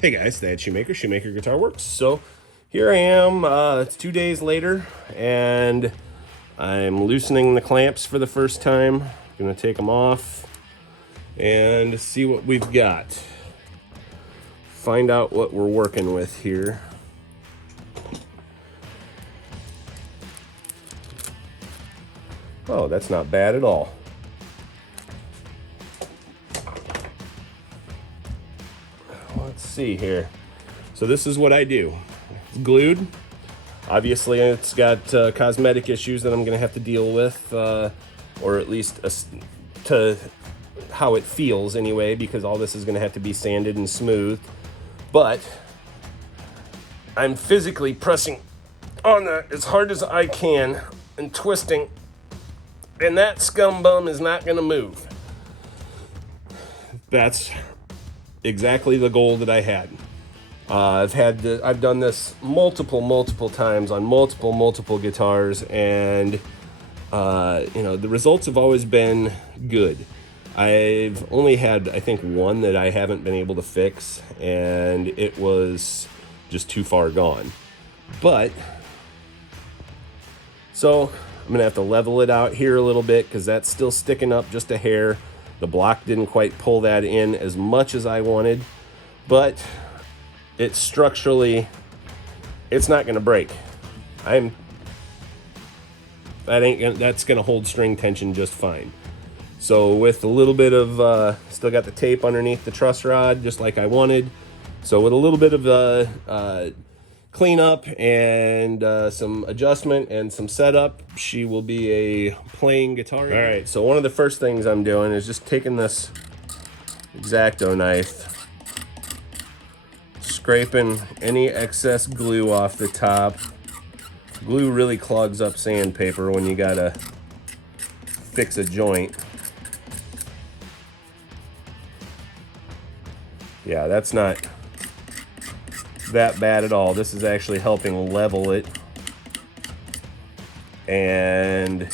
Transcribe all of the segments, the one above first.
Hey guys, Thad Shoemaker Guitar Works. So here I am, it's 2 days later, and I'm loosening the clamps for the first time. Gonna take them off and see what we've got. Find out what we're working with here. Oh, that's not bad at all. Let's see here. So this is what I do. It's glued. Obviously, it's got cosmetic issues that I'm going to have to deal with, or at least to how it feels anyway, because all this is going to have to be sanded and smoothed. But I'm physically pressing on that as hard as I can and twisting, and that scum bum is not going to move. That's exactly the goal that I had. I've done this multiple times on multiple guitars, and the results have always been good. I've only had, I think, one that I haven't been able to fix, and it was just too far gone. But so I'm gonna have to level it out here a little bit because that's still sticking up just a hair. The block didn't quite pull that in as much as I wanted, but it's structurally, it's not gonna break. That's gonna hold string tension just fine. So with a little bit of, still got the tape underneath the truss rod, just like I wanted. So with a little bit of cleanup and some adjustment and some setup, she will be a playing guitar. All right, so one of the first things I'm doing is just taking this X-Acto knife, scraping any excess glue off the top. Glue really clogs up sandpaper when you gotta fix a joint. Yeah, that's not that bad at all. This is actually helping level it. And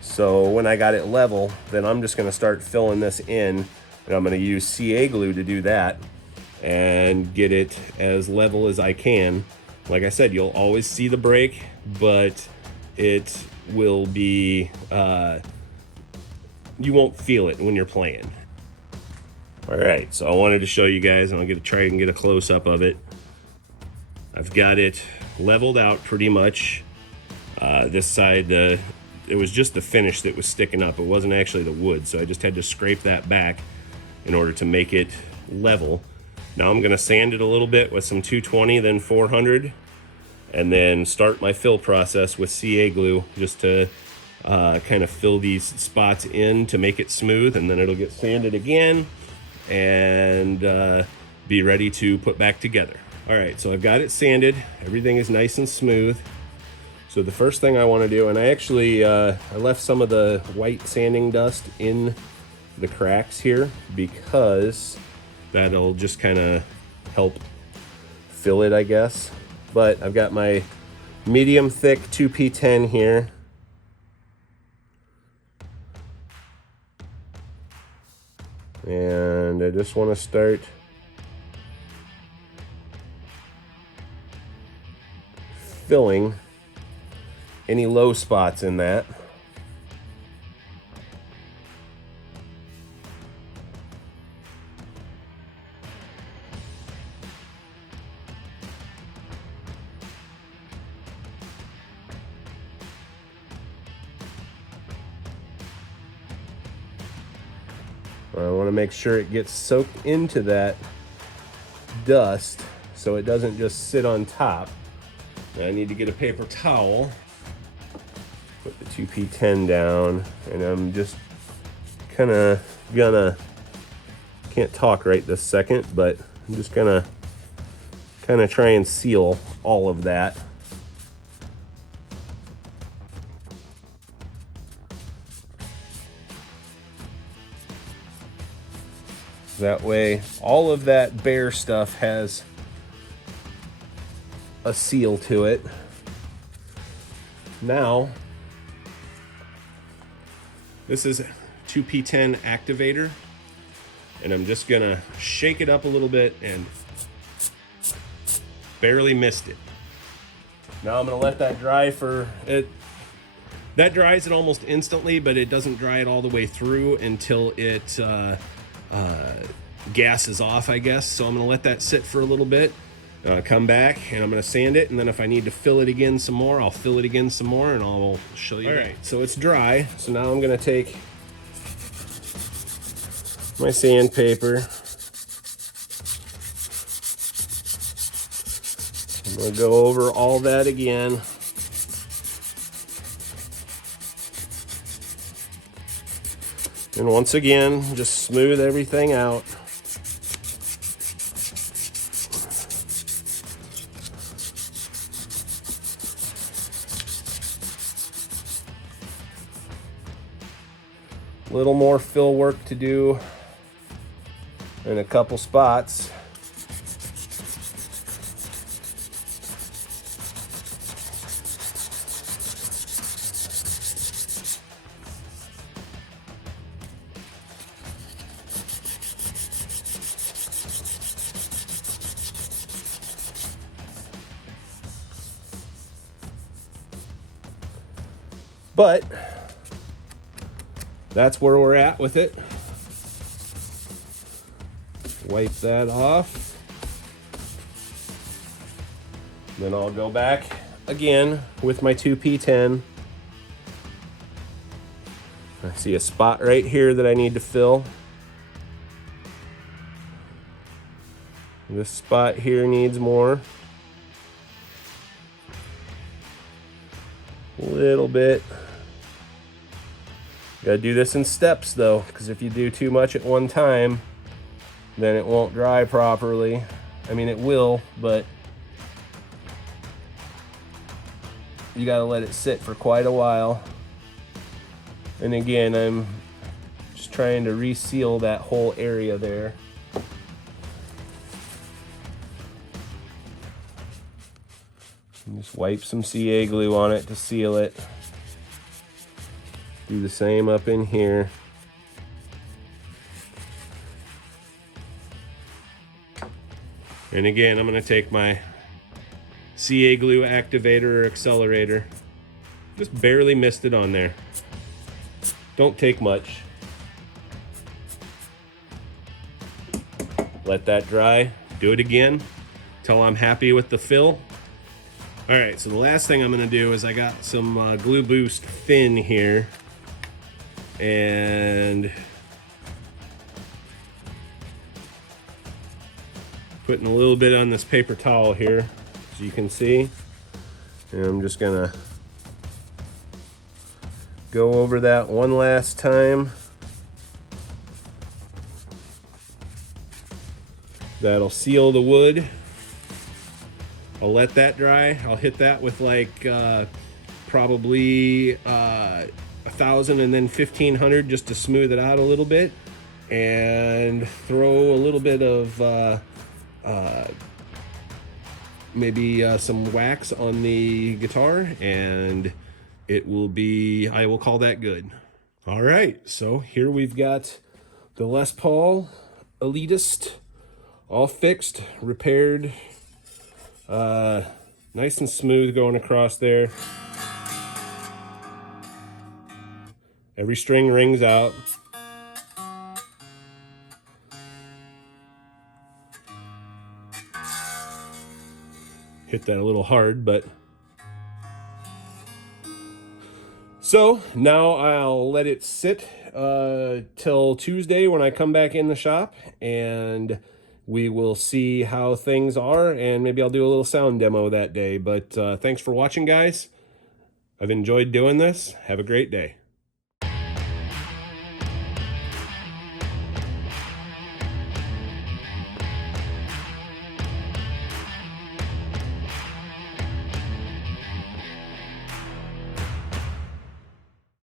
so when I got it level, then I'm just gonna start filling this in, and I'm gonna use CA glue to do that and get it as level as I can. Like I said, you'll always see the break, but it will be, you won't feel it when you're playing. All right, so I wanted to show you guys, and I'm gonna try and get a close-up of it. I've got it leveled out pretty much. This side, it was just the finish that was sticking up. It wasn't actually the wood, so I just had to scrape that back in order to make it level. Now I'm gonna sand it a little bit with some 220, then 400, and then start my fill process with CA glue just to kind of fill these spots in to make it smooth, and then it'll get sanded again and be ready to put back together. All right, so I've got it sanded. Everything is nice and smooth. So the first thing I want to do, and I actually I left some of the white sanding dust in the cracks here because that'll just kind of help fill it, I guess. But I've got my medium thick 2P10 here. And I just want to start filling any low spots in that. I want to make sure it gets soaked into that dust so it doesn't just sit on top. I need to get a paper towel, put the 2P10 down, and I'm just kind of gonna, can't talk right this second, but I'm just gonna kind of try and seal all of that. That way, all of that bare stuff has a seal to it. Now, this is 2P10 activator. and I'm just gonna shake it up a little bit, and barely missed it. Now I'm gonna let that dry for it. That dries it almost instantly, but it doesn't dry it all the way through until it gases off, I guess. So I'm gonna let that sit for a little bit, come back, and I'm gonna sand it, and then if I need to fill it again some more, I'll fill it again some more, and I'll show you. All right, so it's dry. So now I'm gonna take my sandpaper. I'm gonna go over all that again. And once again, just smooth everything out. A little more fill work to do in a couple spots. But that's where we're at with it. Wipe that off. Then I'll go back again with my 2P10. I see a spot right here that I need to fill. This spot here needs more. A little bit. Gotta do this in steps though, because if you do too much at one time, then it won't dry properly. I mean, it will, but you gotta let it sit for quite a while. And again, I'm just trying to reseal that whole area there. And just wipe some CA glue on it to seal it. Do the same up in here. And again, I'm gonna take my CA glue activator or accelerator. Just barely missed it on there. Don't take much. Let that dry. Do it again till I'm happy with the fill. All right, so the last thing I'm gonna do is I got some Glue Boost thin here, and putting a little bit on this paper towel here, as you can see. And I'm just gonna go over that one last time. That'll seal the wood. I'll let that dry. I'll hit that with like probably 1,000 and then 1,500 just to smooth it out a little bit, and throw a little bit of maybe some wax on the guitar, and it will be, I will call that good. All right, so here we've got the Les Paul Elitist all fixed, repaired, nice and smooth going across there. Every string rings out. Hit that a little hard, but. So now I'll let it sit till Tuesday when I come back in the shop, and we will see how things are, and maybe I'll do a little sound demo that day. But thanks for watching, guys. I've enjoyed doing this. Have a great day.